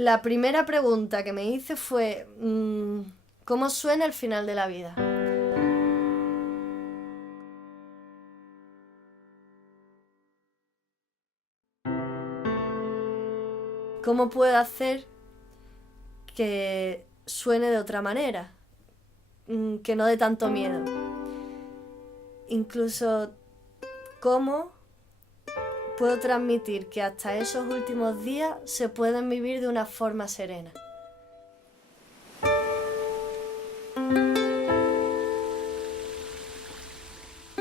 La primera pregunta que me hice fue, ¿cómo suena el final de la vida? ¿Cómo puedo hacer que suene de otra manera? Que no dé tanto miedo. Incluso, ¿cómo puedo transmitir que hasta esos últimos días se pueden vivir de una forma serena?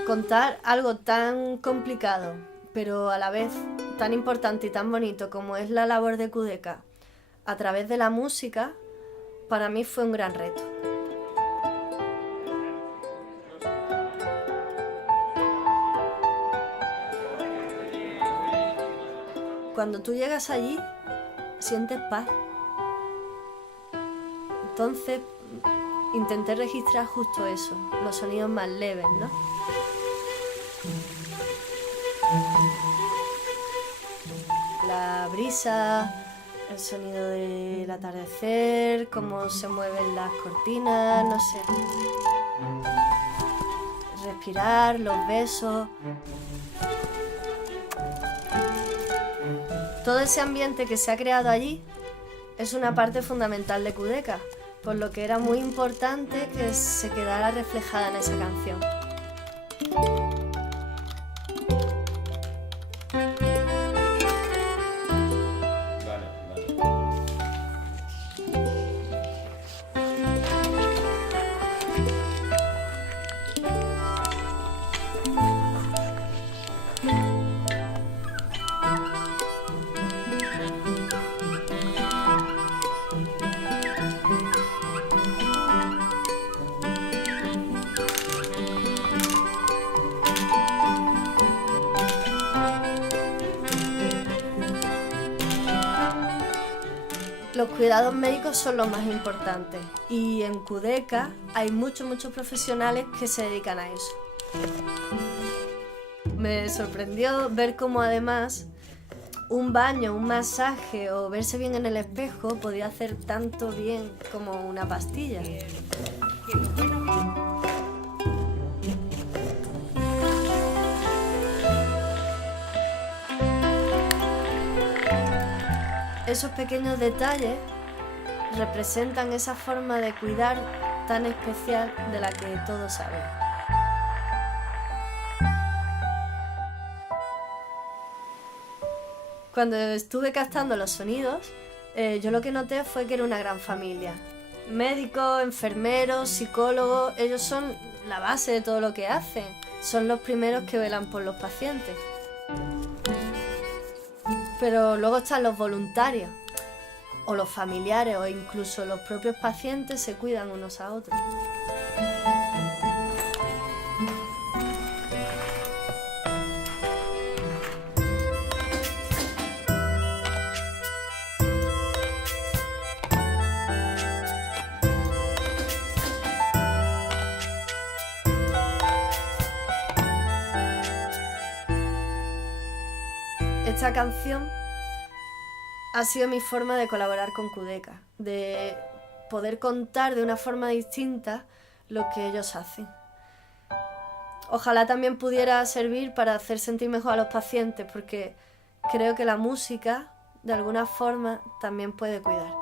Contar algo tan complicado, pero a la vez tan importante y tan bonito como es la labor de Kudeka a través de la música, para mí fue un gran reto. Cuando tú llegas allí, sientes paz. Entonces, intenté registrar justo eso, los sonidos más leves, ¿no? La brisa, el sonido del atardecer, cómo se mueven las cortinas, no sé. Respirar, los besos. Todo ese ambiente que se ha creado allí es una parte fundamental de Kudeka, por lo que era muy importante que se quedara reflejada en esa canción. Los cuidados médicos son los más importantes y en Kudeka hay muchos profesionales que se dedican a eso. Me sorprendió ver cómo además un baño, un masaje o verse bien en el espejo podía hacer tanto bien como una pastilla. Esos pequeños detalles representan esa forma de cuidar tan especial de la que todos sabemos. Cuando estuve captando los sonidos, yo lo que noté fue que era una gran familia. Médicos, enfermeros, psicólogos, ellos son la base de todo lo que hacen. Son los primeros que velan por los pacientes. Pero luego están los voluntarios, o los familiares, o incluso los propios pacientes se cuidan unos a otros. Esta canción ha sido mi forma de colaborar con Kudeka, de poder contar de una forma distinta lo que ellos hacen. Ojalá también pudiera servir para hacer sentir mejor a los pacientes, porque creo que la música, de alguna forma, también puede cuidar.